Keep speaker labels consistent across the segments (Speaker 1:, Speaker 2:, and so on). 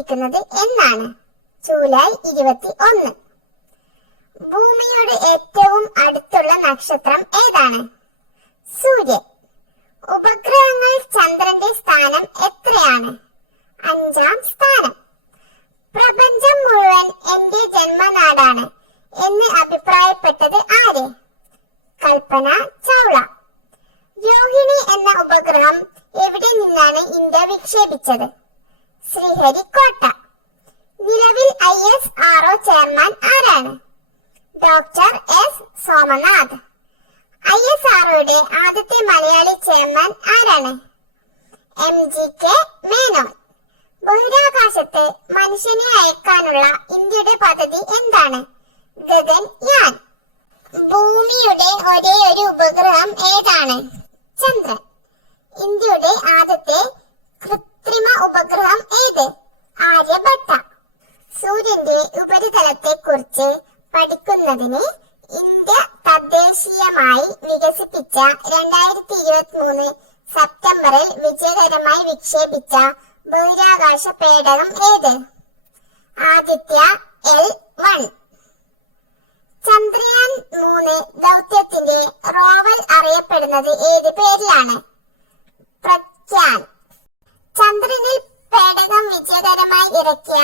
Speaker 1: ആചരിക്കുന്നത് എന്നാണ് ജൂലൈ ഇരുപത്തി ഒന്ന് ഭൂമിയോട് ഏറ്റവും അടുത്തുള്ള നക്ഷത്രം ഏതാണ്? സൂര്യൻ. ഉപഗ്രഹങ്ങൾ ചന്ദ്രന്റെ സ്ഥാനം എത്രയാണ്? അഞ്ചാം സ്ഥാനം. പ്രപഞ്ചം മുഴുവൻ എന്റെ ജന്മനാടാണ് എന്ന് അഭിപ്രായപ്പെട്ടത് ആര്? കൽപ്പന ചൗള. രോഹിണി എന്ന ഉപഗ്രഹം എവിടെ നിന്നാണ് ഇന്ത്യ വിക്ഷേപിച്ചത്? ശ്രീഹരിക്കോട്ട നിലവിൽ I S R O chairman ആരാണ്? Doctor S Somanath. I S ആർഒയുടെ ആദ്യത്തെ മലയാളി ചെയർമാൻ ആരാണ്? M G K Menon. ബഹിരാകാശത്ത് മനുഷ്യനെ അയക്കാനുള്ള ഇന്ത്യയുടെ പദ്ധതി എന്താണ്? ഗഗൻ യാൻ. ഭൂമിയുടെ ഒരേ ഒരു ഉപഗ്രഹം ഏതാണ്? ചന്ദ്രൻ. ഇന്ത്യയുടെ ആദ്യത്തെ പഠിക്കുന്നതിന് ഇന്ത്യ തദ്ദേശീയമായി വികസിപ്പിച്ച രണ്ടായിരത്തി ഇരുപത്തി മൂന്ന് സെപ്റ്റംബറിൽ വിജയകരമായി വിക്ഷേപിച്ച ബഹിരാകാശ പേടകം ഏത്? Aditya L one. ചന്ദ്രയാൻ മൂന്ന് ദൗത്യത്തിന്റെ റോവൽ അറിയപ്പെടുന്നത് ഏത് പേരിലാണ്? പ്രഖ്യാൻ. ചന്ദ്രനിൽ പേടകം വിജയകരമായി ഇറക്കിയ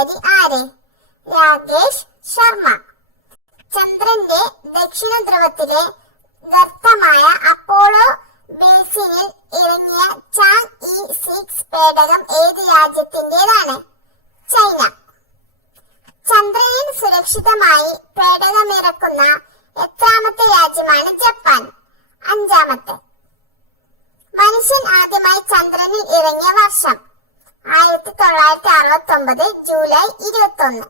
Speaker 1: സഞ്ചാരി ആര്? രാകേഷ് ശർമ്മ. ചന്ദ്രന്റെ ദക്ഷിണ ധ്രുവത്തിലെ ഗർത്തമായ അപ്പോളോ ബേസിനിൽ ഇറങ്ങിയ ചാങ് ഇ സിക്സ് പേടകം ഏത് രാജ്യത്തിന്റേതാണ്? ചൈന. ചന്ദ്രനിൽ സുരക്ഷിതമായി പേടകമിറക്കുന്ന എത്രാമത്തെ രാജ്യമാണ് ജപ്പാൻ? അഞ്ചാമത്തെ. മനുഷ്യൻ ആദ്യമായി ചന്ദ്രനിൽ ഇറങ്ങിയ വർഷം. ആയിരത്തി തൊള്ളായിരത്തി അറുപത്തി ഒമ്പത് ജൂലൈ ഇരുപത്തി ഒന്ന്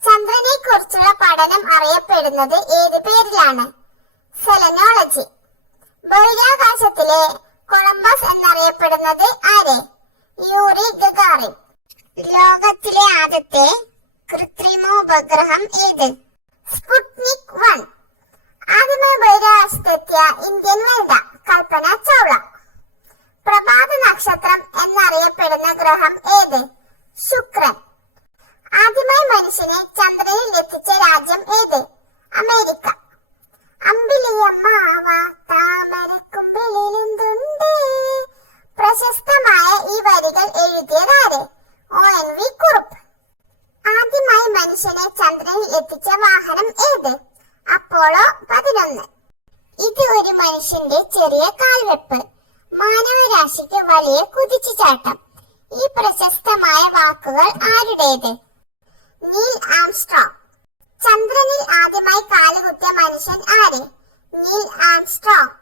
Speaker 1: ചന്ദ്രനെ കുറിച്ചുള്ള പഠനം അറിയപ്പെടുന്നത് ഏത് പേരിലാണ്? സെലനോളജി ബഹിരാകാശത്തിലെ കൊളംബസ് എന്നറിയപ്പെടുന്നത് ആര്? Yuri Gagarin. ലോകത്തിലെ ആദ്യത്തെ കൃത്രിമോപഗ്രഹം ഏത്? Sputnik one. ആദ്യമായി ബഹിരാകാശത്തെത്തിയ ഇന്ത്യൻ മനുഷ്യനെ ചന്ദ്രനിൽ എത്തിച്ച വാഹനം ഏത്? അപ്പോളോ പതിനൊന്ന്. ഇത് ഒരു മനുഷ്യന്റെ ചെറിയ കാൽവെപ്പ്. മാനവരാശിക്ക് വലിയ കുതിച്ചുചാട്ടം. ഈ പ്രശസ്തമായ വാക്കുകൾ ആരുടേത്? Neil Armstrong. ചന്ദ്രനിൽ ആദ്യമായി കാലുകുത്തിയ മനുഷ്യൻ ആര്? Neil Armstrong.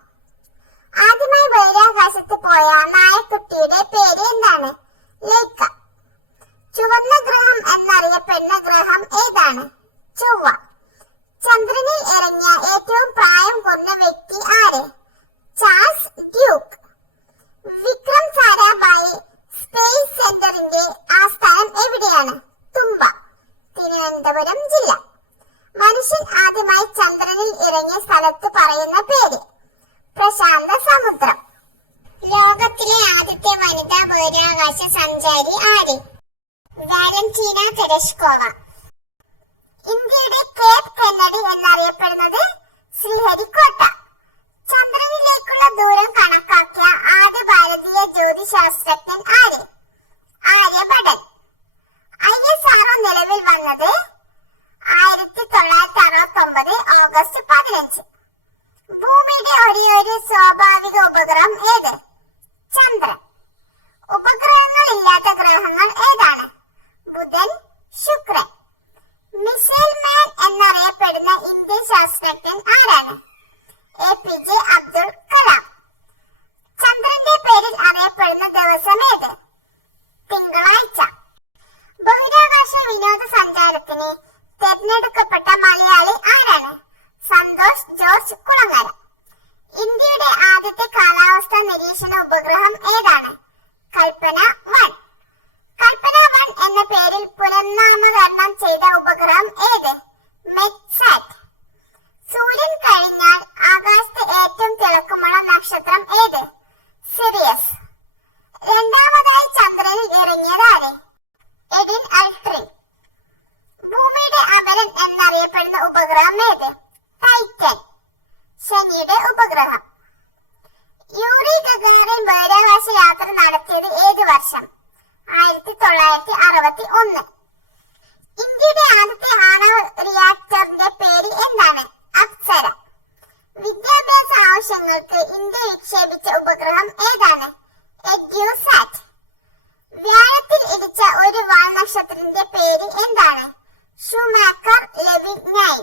Speaker 1: ആദ്യമായി ബഹിരാകാശത്ത് പോയ നായക്കുട്ടിയുടെ പേര് എന്താണ്? ലേക്ക ചുവന്ന ഗ്രഹം ഏതാണ്? ചൊവ്വ. ചന്ദ്രനിൽ ഇറങ്ങിയ ഏറ്റവും പ്രായം കുറഞ്ഞ വ്യക്തി ആര്? Charles Duke. Vikram Sarabhai space സെന്ററിന്റെ ആസ്ഥാനം എവിടെയാണ്? തുമ്പ തിരുവനന്തപുരം ജില്ല. മനുഷ്യൻ ആദ്യമായി ചന്ദ്രനിൽ ഇറങ്ങിയ സ്ഥലത്ത് പറയുന്ന പേര് പ്രശാന്ത സമുദ്രം. ലോകത്തിലെ ആദ്യത്തെ വനിതാ ബഹിരാകാശ സഞ്ചാരി ആര്? Valentina Tereshkova. കന്നഡി എന്നറിയപ്പെടുന്നത് ശ്രീഹരിക്കോട്ട. ചന്ദ്രനിലേക്കുള്ള ദൂരം കണക്കാക്കിയ ആദ്യ ഭാരതീയ ജ്യോതിശാസ്ത്രജ്ഞൻ ആര്? ആര്യഭടൻ. ഐ എസ് ആർഒ നിലവിൽ വന്നത് ആയിരത്തി തൊള്ളായിരത്തി അറുപത്തി ഒമ്പത് ഓഗസ്റ്റ് പതിനഞ്ച്. ഭൂമിയുടെ ഒരേ ഒരു സ്വാഭാവിക ഉപഗ്രഹം ഏത്? നിങ്ങൾക്ക് ഇന്ത്യ വിക്ഷേപിച്ച ഉപഗ്രഹം ഏതാണ്? എക്യുസാറ്റ് വ്യാഴത്തിൽ ഇരിച്ച ഒരു വാൽനക്ഷത്രത്തിന്റെ പേര് എന്താണ്? Shoemaker Levy nine.